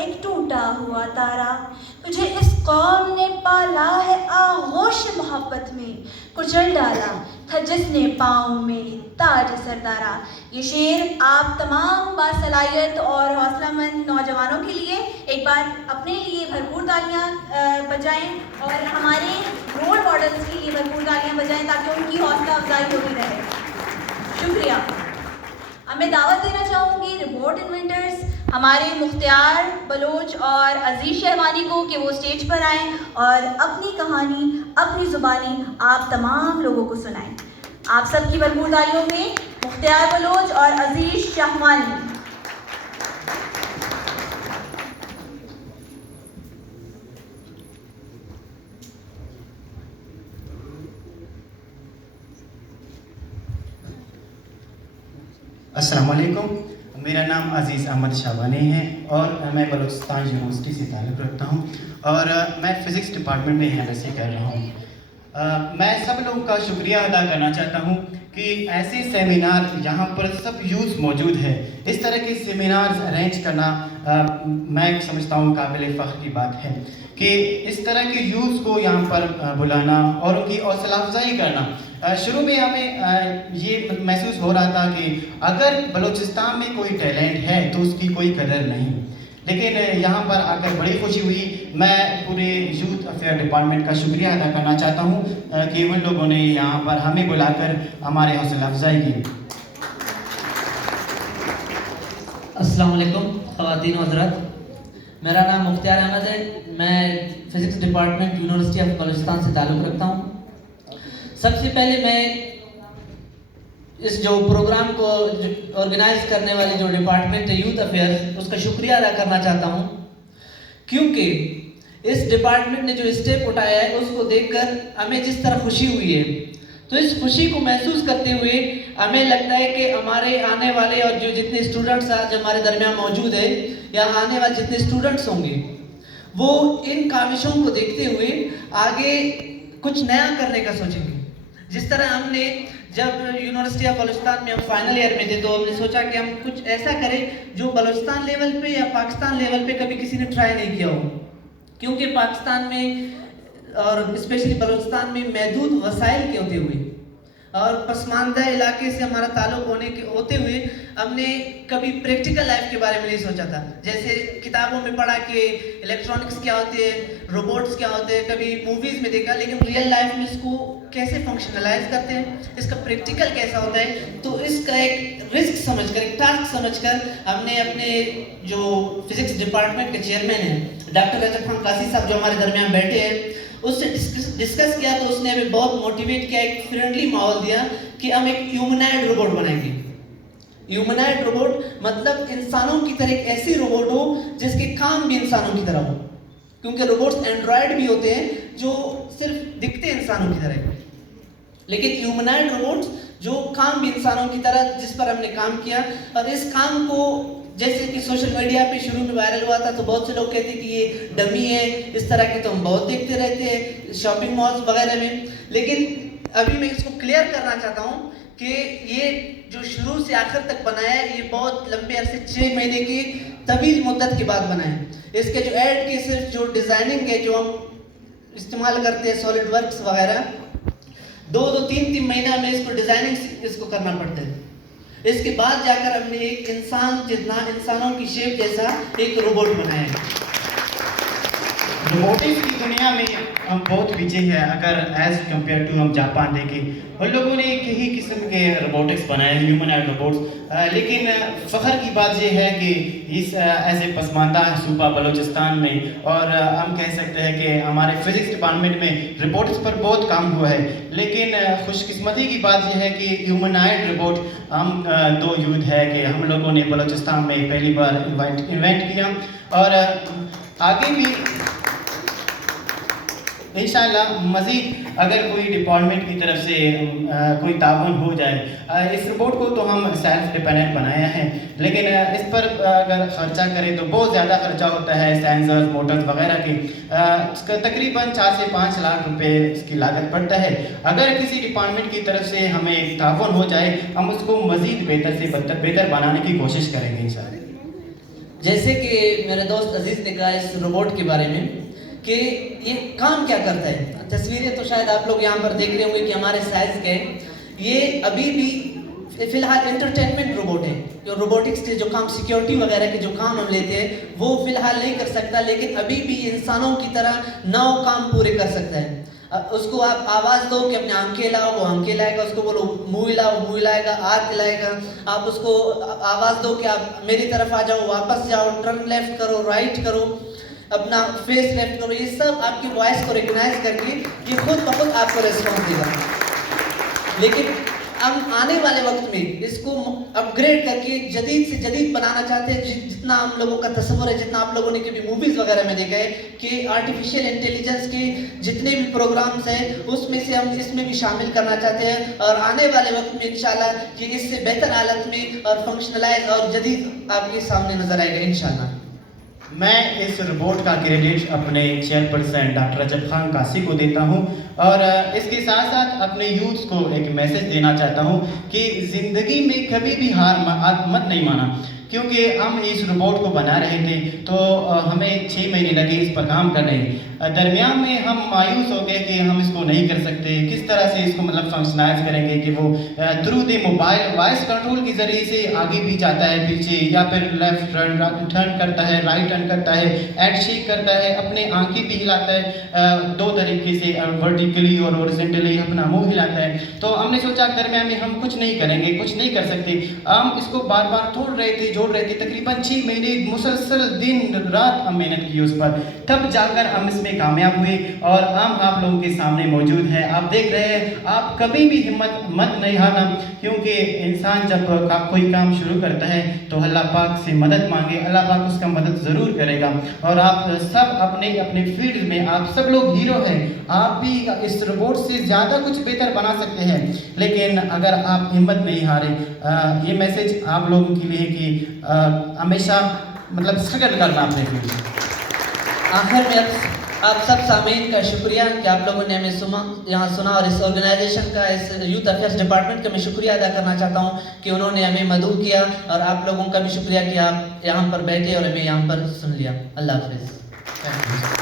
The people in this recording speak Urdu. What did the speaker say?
ایک ٹوٹا ہوا تارا، تجھے اس قوم نے پالا ہے آغوش محبت میں، کچل ڈالا تھا جس نے پاؤں میں تاج سردارا۔ یہ شعر آپ تمام باصلاحیت اور حوصلہ مند نوجوانوں کے لیے ایک بار اپنے لیے بھرپور تالیاں بجائیں اور ہمارے رول ماڈلز کے لیے بھرپور تالیاں بجائیں تاکہ ان کی حوصلہ افزائی ہوتی رہے۔ شکریہ۔ اب میں دعوت دینا چاہوں گی رپورٹ انوینٹرز ہمارے مختار بلوچ اور عزیز شہوانی کو کہ وہ اسٹیج پر آئیں اور اپنی کہانی اپنی زبانی آپ تمام لوگوں کو سنائیں۔ آپ سب کی بھرپور تالیوں میں مختار بلوچ اور عزیز شہوانی۔ السلام علیکم، میرا نام عزیز احمد شہوانی ہے اور میں بلوچستان یونیورسٹی سے تعلق رکھتا ہوں اور میں فزکس ڈپارٹمنٹ میں یہاں سے کر رہا ہوں۔ میں سب لوگوں کا شکریہ ادا کرنا چاہتا ہوں کہ ایسے سیمینار یہاں پر سب یوتھ موجود ہے، اس طرح کے سیمینارز ارینج کرنا میں سمجھتا ہوں قابل فخر کی بات ہے کہ اس طرح کے یوتھ کو یہاں پر بلانا اور ان کی حوصلہ افزائی کرنا۔ شروع میں ہمیں یہ محسوس ہو رہا تھا کہ اگر بلوچستان میں کوئی ٹیلنٹ ہے تو اس کی کوئی قدر نہیں، لیکن یہاں پر آ کر بڑی خوشی ہوئی۔ میں پورے یوتھ افیئر ڈپارٹمنٹ کا شکریہ ادا کرنا چاہتا ہوں کہ ان لوگوں نے یہاں پر ہمیں بلا کر ہمارے حوصلہ افزائی کی۔ السلام علیکم خواتین و حضرات، میرا نام مختار احمد ہے، میں physics department university of Balochistan سے تعلق رکھتا ہوں۔ سب سے پہلے میں اس جو پروگرام کو آرگنائز کرنے والی جو ڈپارٹمنٹ ہے یوتھ افیئرز، اس کا شکریہ ادا کرنا چاہتا ہوں، کیونکہ اس ڈپارٹمنٹ نے جو اسٹیپ اٹھایا ہے اس کو دیکھ کر ہمیں جس طرح خوشی ہوئی ہے، تو اس خوشی کو محسوس کرتے ہوئے ہمیں لگتا ہے کہ ہمارے آنے والے اور جو جتنے اسٹوڈنٹس آج ہمارے درمیان موجود ہیں یا آنے والے جتنے اسٹوڈنٹس ہوں گے، وہ ان کاوشوں کو دیکھتے ہوئے آگے کچھ نیا کرنے کا سوچیں گے۔ جس طرح ہم نے جب یونیورسٹی آف بلوچستان میں ہم فائنل ایئر میں تھے تو ہم نے سوچا کہ ہم کچھ ایسا کریں جو بلوچستان لیول پہ یا پاکستان لیول پہ کبھی کسی نے ٹرائی نہیں کیا ہو، کیونکہ پاکستان میں اور اسپیشلی بلوچستان میں محدود وسائل کے ہوتے ہوئے اور پسماندہ علاقے سے ہمارا تعلق ہوتے ہوئے ہم نے کبھی پریکٹیکل لائف کے بارے میں نہیں سوچا تھا۔ جیسے کتابوں میں پڑھا کہ الیکٹرانکس کیا ہوتے ہیں، روبوٹس کیا ہوتے ہیں، کبھی موویز میں دیکھا، لیکن ریئل لائف میں اس کو کیسے فنکشنلائز کرتے ہیں، اس کا پریکٹیکل کیسا ہوتا ہے، تو اس کا ایک رسک سمجھ کر، ایک ٹاسک سمجھ کر ہم نے اپنے جو فزکس ڈپارٹمنٹ کے چیئرمین ہیں ڈاکٹر رجب خان قاسی صاحب جو ہمارے درمیان بیٹھے ہیں، اس سے ڈسکس کیا تو اس نے ہمیں بہت موٹیویٹ کیا، ایک فرینڈلی ماحول دیا کہ ہم ایک ہیومنائڈ روبوٹ بنائیں گے۔ ہیومنائڈ روبوٹ مطلب انسانوں کی طرح ایک ایسی روبوٹ ہو جس کے کام بھی انسانوں کی طرح ہو، کیونکہ روبوٹس اینڈرائڈ بھی ہوتے ہیں جو صرف دکھتے انسانوں کی طرح، لیکن ہیومنائڈ روبوٹس جو کام بھی انسانوں کی طرح، جس پر ہم نے کام کیا۔ اور اس کام کو جیسے کہ سوشل میڈیا پہ شروع میں وائرل ہوا تھا تو بہت سے لوگ کہتے ہیں کہ یہ ڈمی ہے، اس طرح کے تو ہم بہت دیکھتے رہتے ہیں شاپنگ مالز وغیرہ میں، لیکن ابھی میں اس کو کلیئر کرنا چاہتا ہوں کہ یہ جو شروع سے آخر تک بنایا ہے یہ بہت لمبے عرصے 6 مہینے کی طویل مدت کے بعد بنا ہے۔ اس کے جو ایڈ کے صرف جو ڈیزائننگ ہے جو ہم استعمال کرتے ہیں سالڈ ورکس وغیرہ، 2-3 مہینہ میں اس کو ڈیزائننگ اس کو کرنا پڑتا ہے۔ اس کے بعد جا کر ہم نے ایک انسان جتنا، انسانوں کی شیپ جیسا ایک روبوٹ بنایا ہے۔ روبوٹکس کی دنیا میں ہم بہت پیچھے ہیں، اگر ایز کمپیئر ٹو ہم جاپان دیکھیں، ان لوگوں نے ایک ہی قسم کے روبوٹکس بنائے، ہیومنائڈ روبوٹس، لیکن فخر کی بات یہ ہے کہ اس ایسے پسماندہ صوبہ بلوچستان میں، اور ہم کہہ سکتے ہیں کہ ہمارے فزکس ڈپارٹمنٹ میں روبوٹکس پر بہت کام ہوا ہے، لیکن خوش قسمتی کی بات یہ ہے کہ ہیومنائڈ روبوٹ ہم 2 یوتھ ہے کہ ہم لوگوں نے بلوچستان میں پہلی بار ایونٹ کیا، اور آگے بھی انشاءاللہ مزید اگر کوئی ڈپارٹمنٹ کی طرف سے کوئی تعاون ہو جائے۔ اس روبوٹ کو تو ہم سیلف ڈیپینڈنٹ بنایا ہے، لیکن اس پر اگر خرچہ کریں تو بہت زیادہ خرچہ ہوتا ہے، سینسرز، موٹرز وغیرہ کی، اس کا تقریباً 4 سے 5 لاکھ روپے اس کی لاگت پڑتا ہے۔ اگر کسی ڈپارٹمنٹ کی طرف سے ہمیں تعاون ہو جائے، ہم اس کو مزید بہتر سے بہتر بنانے کی کوشش کریں گے انشاءاللہ۔ جیسے کہ میرے دوست عزیز نے کہا اس روبوٹ کے بارے میں کہ یہ کام کیا کرتا ہے. تصویریں تو شاید آپ لوگ یہاں پر دیکھ رہے ہوں گے کہ ہمارے سائز کے یہ ابھی بھی فی الحال انٹرٹینمنٹ روبوٹ ہے. جو روبوٹکس کے جو کام سیکیورٹی وغیرہ کے جو کام ہم لیتے ہیں وہ فی الحال نہیں کر سکتا, لیکن ابھی بھی انسانوں کی طرح 9 کام پورے کر سکتا ہے. اس کو آپ آواز دو کہ اپنے آنکھیں لاؤ, وہ آنکھیں لائے گا. اس کو بولو منہ لاؤ, منہ لائے گا. ہاتھ لائے گا. آپ اس کو آواز دو کہ آپ میری طرف آ جاؤ, واپس جاؤ, ٹرن لیفٹ کرو, رائٹ کرو, اپنا فیس لیفٹ کرو. یہ سب آپ کی وائس کو ریکگنائز کر کے یہ خود بخود آپ کو ریسپانس دے گا. لیکن ہم آنے والے وقت میں اس کو اپ گریڈ کر کے جدید سے جدید بنانا چاہتے ہیں. جتنا ہم لوگوں کا تصور ہے, جتنا آپ لوگوں نے کبھی موویز وغیرہ میں دیکھا ہے کہ آرٹیفیشیل انٹیلیجنس کے جتنے بھی پروگرامز ہیں اس میں سے ہم اس میں بھی شامل کرنا چاہتے ہیں, اور آنے والے وقت میں انشاءاللہ یہ اس سے بہتر حالت میں اور فنکشنلائز اور جدید آپ کے سامنے نظر آئے گا انشاءاللہ. میں اس روبوٹ کا کریڈٹ اپنے چیئرپرسن ڈاکٹر رجب خان قاسی کو دیتا ہوں, اور اس کے ساتھ ساتھ اپنے یوتھ کو ایک میسج دینا چاہتا ہوں کہ زندگی میں کبھی بھی ہار مت نہیں مانا. کیونکہ ہم اس روبوٹ کو بنا رہے تھے تو ہمیں 6 مہینے لگے اس پر کام کرنے. درمیان میں ہم مایوس ہو گئے کہ ہم اس کو نہیں کر سکتے, کس طرح سے اس کو مطلب فنکشنائز کریں گے کہ وہ through the mobile voice control کے ذریعے سے آگے بھی جاتا ہے, پیچھے, یا پھر لیفٹ ٹرن کرتا ہے, رائٹ ٹرن کرتا ہے, ایڈ شیک کرتا ہے, اپنے آنکھیں بھی ہلاتا ہے 2 طریقے سے, ورٹیکلی اور ہورزنٹلی اپنا منہ ہلاتا ہے. تو ہم نے سوچا درمیان میں ہم کچھ نہیں کریں گے, کچھ نہیں کر سکتے. ہم اس کو بار بار توڑ رہے تھے, جوڑ رہے تھے. تقریباً 6 مہینے مسلسل دن رات ہم محنت کی اس پر, تب جا کر ہم اس میں کامیاب ہوئے, اور ہم آپ لوگوں کے سامنے موجود ہیں. آپ دیکھ رہے ہیں, آپ کبھی بھی ہمت مت نہیں ہارنا, کیونکہ انسان جب کوئی کام شروع کرتا ہے تو اللہ پاک سے مدد مانگے, اللہ پاک اس کا مدد ضرور کرے گا. اور آپ سب اپنے اپنے فیلڈ میں آپ سب لوگ ہیرو ہیں. آپ بھی اس روبوٹ سے زیادہ کچھ بہتر بنا سکتے ہیں, لیکن اگر آپ ہمت نہیں ہارے. یہ میسج آپ لوگوں کے لیے کہ ہمیشہ مطلب اسٹرگل کرنا اپنے فیلڈ میں. آخر میں آپ سب سامعین کا شکریہ کہ آپ لوگوں نے ہمیں یہاں سنا, اور اس آرگنائزیشن کا, اس یوتھ افیئرس ڈپارٹمنٹ کا میں شکریہ ادا کرنا چاہتا ہوں کہ انہوں نے ہمیں مدعو کیا, اور آپ لوگوں کا بھی شکریہ کہ آپ یہاں پر بیٹھے اور ہمیں یہاں پر سن لیا. اللہ حافظ.